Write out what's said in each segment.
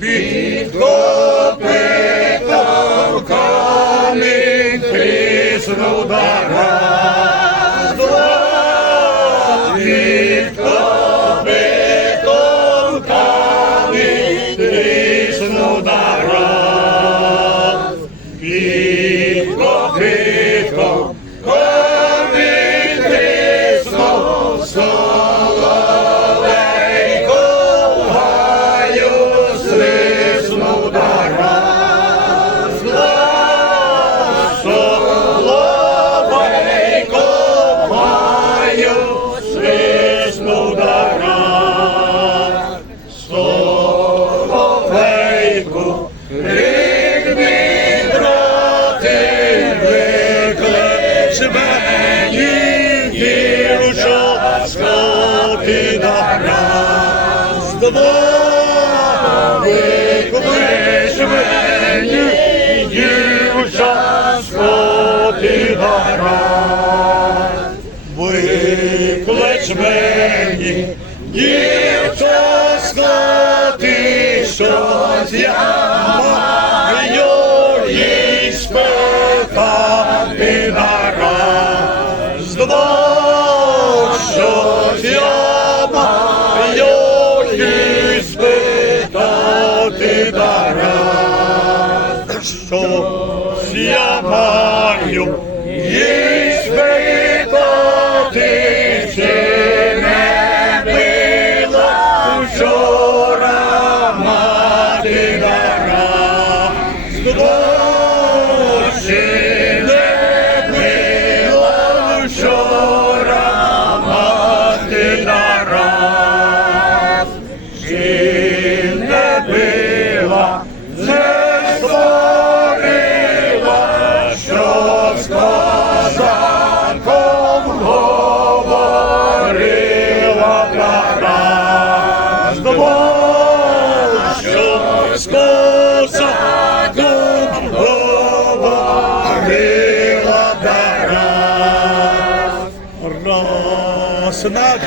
під Слава виклиш мені, дівча скотинара. Виклич мені, дівча скотинара.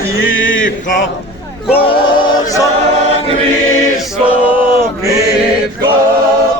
віка, козак високий, козак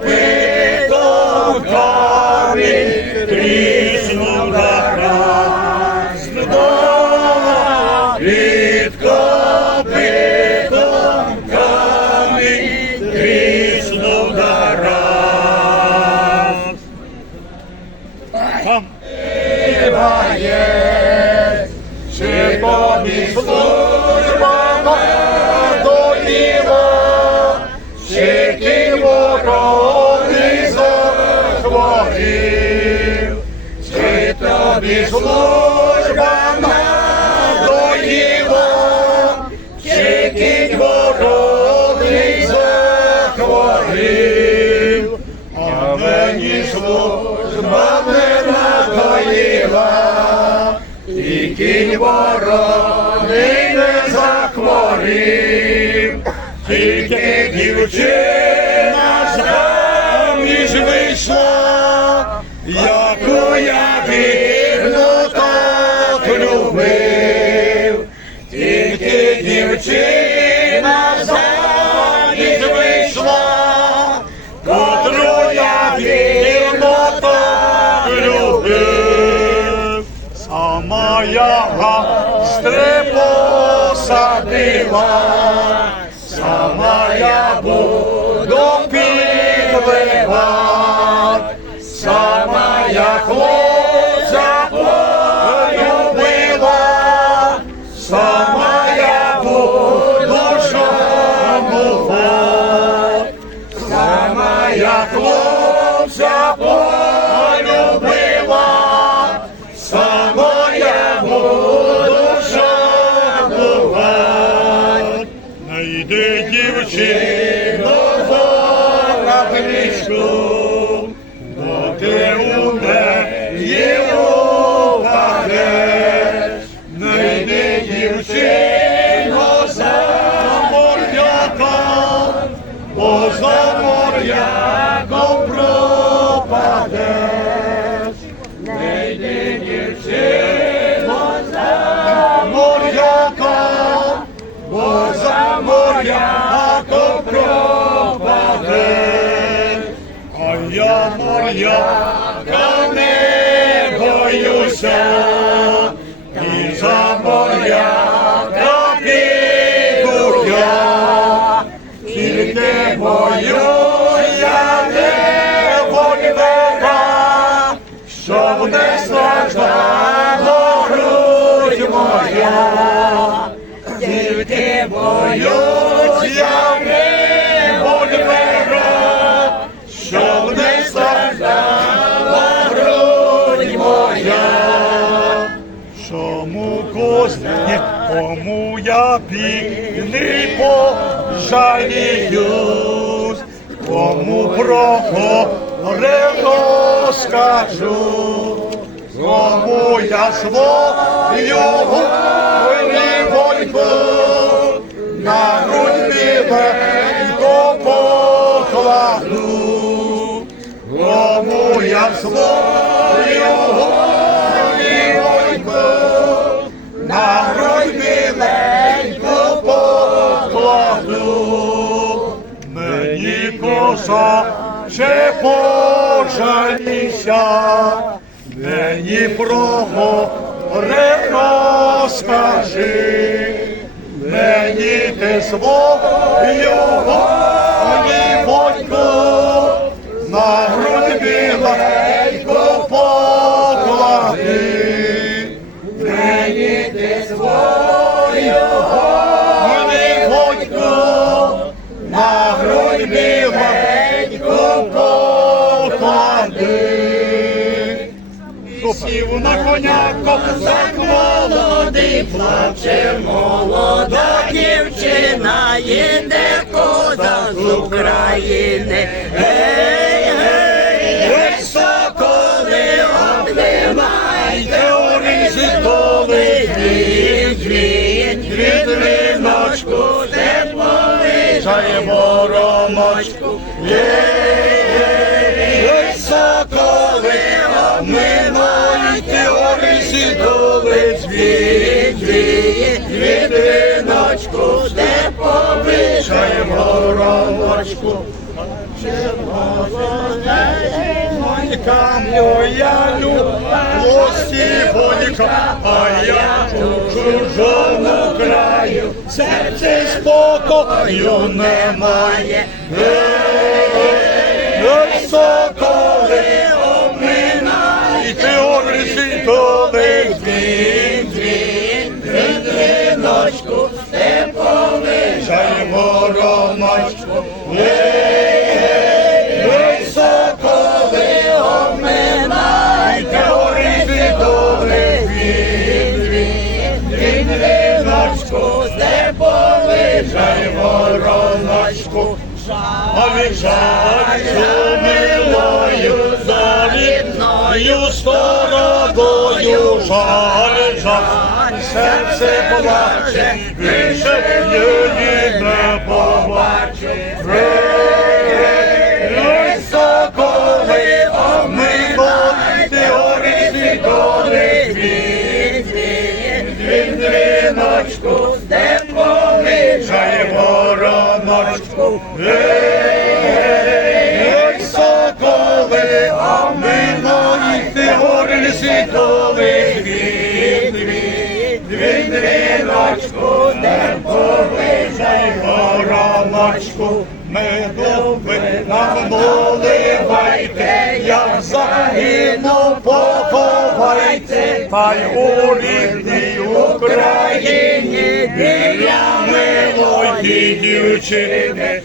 і служба надоїла, чи за хворим, а мені служба не надоїла, і кінь вороний не захворів, тільки дівчина. была самая боль. Іди. Моя, не боюся, бідний пожаліюсь, кому про горе скажу, кому я свою Ще пожалійся, мені про горе розкажи, мені ти свого волівоньку коня козак молодий, плаче молода дівчина, їде коза з України. Гей, гей, гей, соколи, обнімайте, оризі доли, дві, дві, дві, двіночку, тепловий, Жає вороночку, гей, соколи, обнімайте, оризі доли, дві, дві, двіночку, тепловий, жає вороночку. Камню я гості воліка, а я у чужому краю, серце спокою немає. Ей, соколи, доли, дзвін, дзвін, дзвін, дзвіночку, дзвін, дзвін, дзвін, дзвіночку, тепловий, жай вороночку. За милою, за рідною стороною, жаль, жаль, серце плаче, більше доли, дві, дві, дві, двіночку, не повижай вороночку, меду ви нам наливайте, як загину поховайте, та у рідній Україні біля милої дівчини.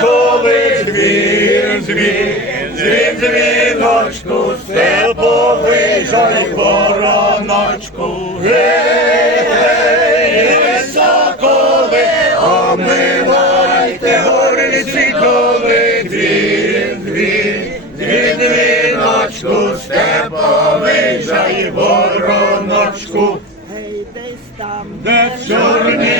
Доли, дзвін, дзвін, дзвін, дзвіночку, степовий жай вороночку. Ей, ей, ей, соколи, а милуйте орисі доли, дзвін, дзвін, дзвін, дзвіночку, степовий жай вороночку. десь там, Де чорні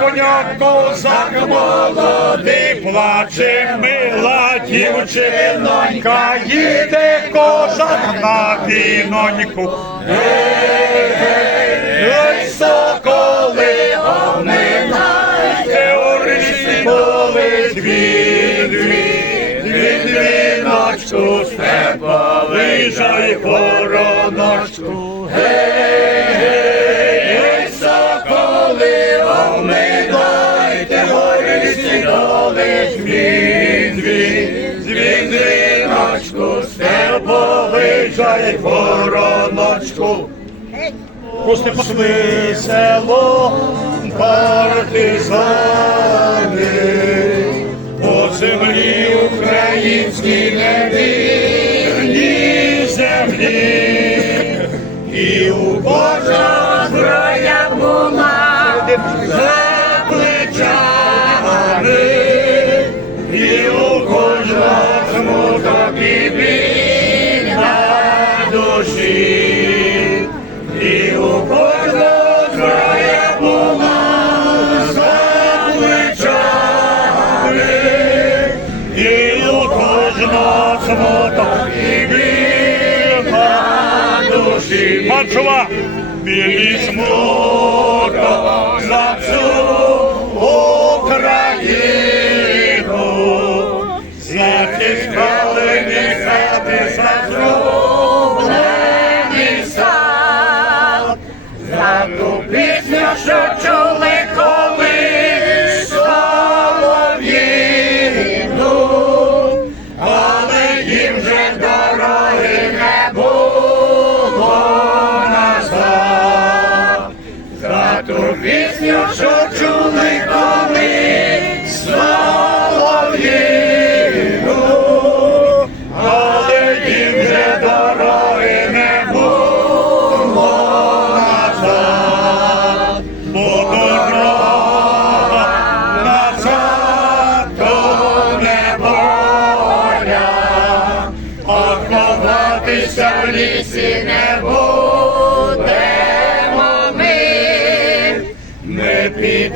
конятко за молодий плаче, мила дівчинонька, їде козак на віноньку. Гей, гей, ой, соколи оминайте, орисі степа лижа й. Гей, гей, Дзвіночку, стерповичає вороночку, пусти село партизан.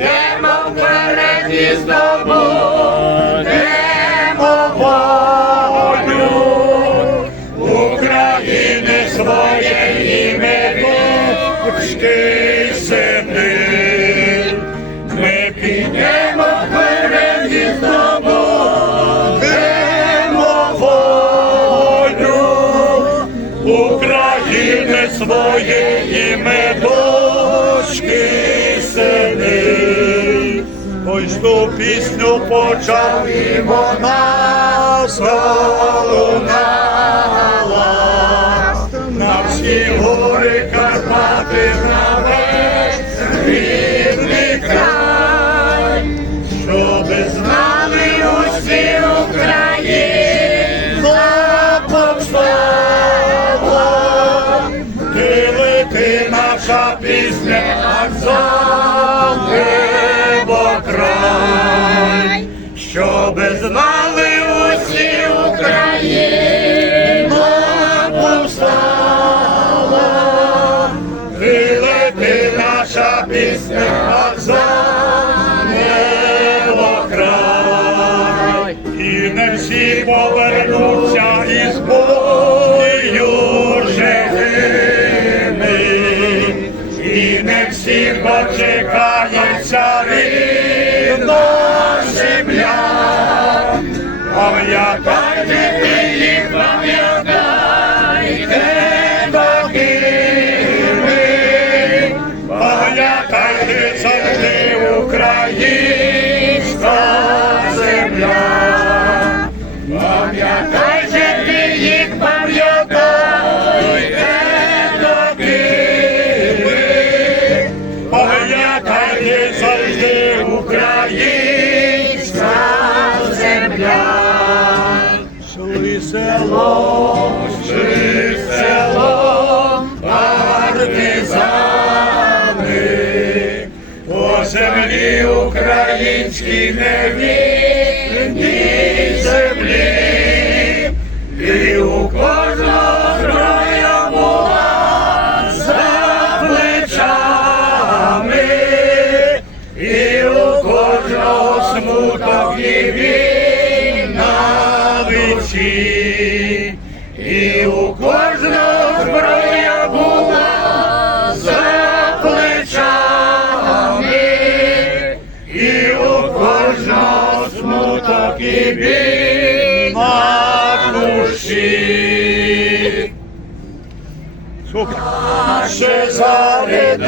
йдемо вперед із тобою. Войсну пісню почав і вона залуна. край, щоби знали усі Україна повстала, вилети наша пісня за заняло край, і не всі повернуться із бою живими, і не всіх всі дочекаються. є завжди українська земля, Шли село, шли село, партизани, по землі українській не. Jerusalem,